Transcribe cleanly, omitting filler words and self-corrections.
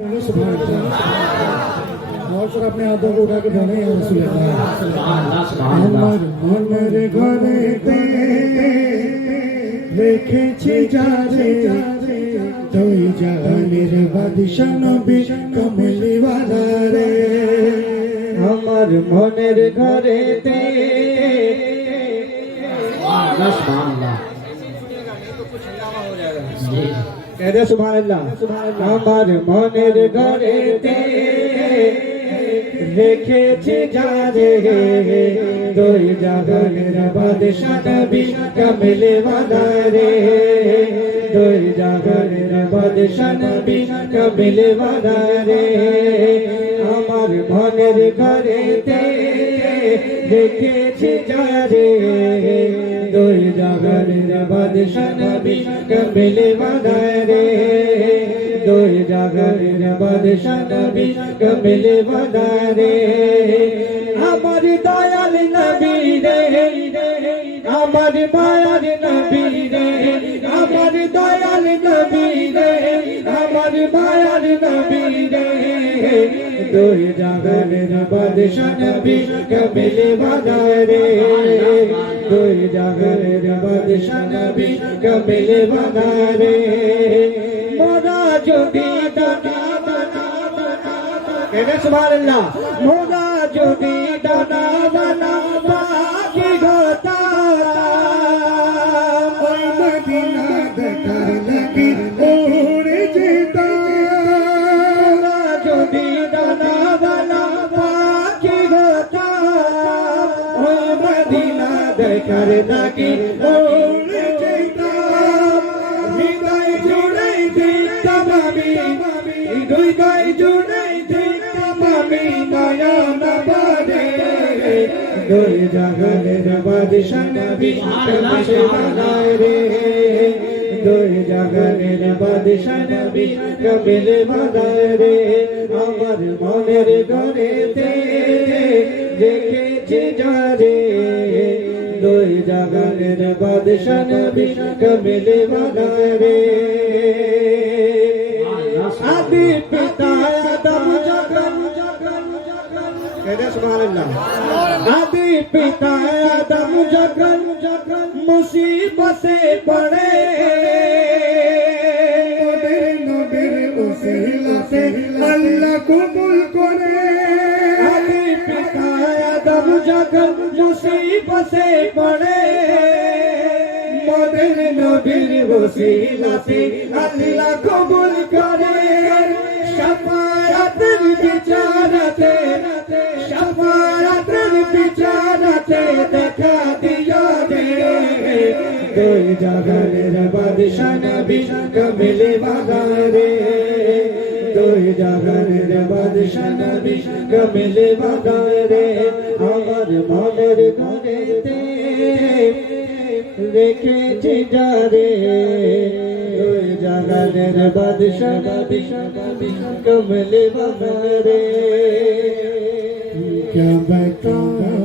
और सर अपने हाथों को उठा के बोले या रसूल আমার মনের ঘরেতে রেখেছি যারে দুই জাহানের বাদশা নবী কমলিওয়ালা রে আমার মনের ঘরেতে कहते सुभान अल्लाह हमारे मनेर घरेते রেখেছি যারে দুই জাহানের বাদশা নবী কমলিওয়ালা রে দুই জাহানের বাদশা নবী কমলিওয়ালা রে আমার মনের ঘরেতে রেখেছি যারে দুই জাহানের বাদশা নবী কমলিওয়ালা রে দুই জাহানের বাদশা নবী কমলিওয়ালা রে আমার দয়াল নবী রে আমার মায়ার নবী রে আমার দয়াল নবী রে আমার মায়ার নবী রে দুই জাহানের বাদশা নবী কমলিওয়ালা রে দুই জাহানের বাদশা নবী কমলিওয়ালা রে মোরা যদি দানা कहते सुभान अल्लाह मोरा যদি দানা দানা পাখি होता ওই মদিনা দেখার লাগি উড়ে যেতা মোরা যদি দানা দানা পাখি होता ওই মদিনা দেখার লাগি উড়ে যেতা হৃদয় জুড়ে দিতাম আমি হৃদয় জুড়ে আমি নয়ন বাদে দুই জাহানের বাদশা নবী কমলিওয়ালা রে দুই জাহানের বাদশা নবী কমলিওয়ালা রে আমার মনের ঘরেতে রেখেছি যারে দুই জাহানের বাদশা নবী কমলিওয়ালা রে আদি পিতা আদম आदि पिता आदम जगन मुसीबते पड़े नबीर उसीलते अल्लाह कबूल करे आदि पिता आदम जगन मुसीबते पड़े मोদের নবীর উসিলাতে আল্লাহ কবুল করে শাফায়াতের বিচারতে শাফায়াতের বিচারতে দেখা দিও রে দুই জাহানের বাদশা নবী কমলিওয়ালা রে দুই জাহানের বাদশা নবী কমলিওয়ালা রে আমার মনের ঘরেতে রেখেছি যারে দুই জাহানের বাদশা নবী কমলিওয়ালা রে क्या बताऊं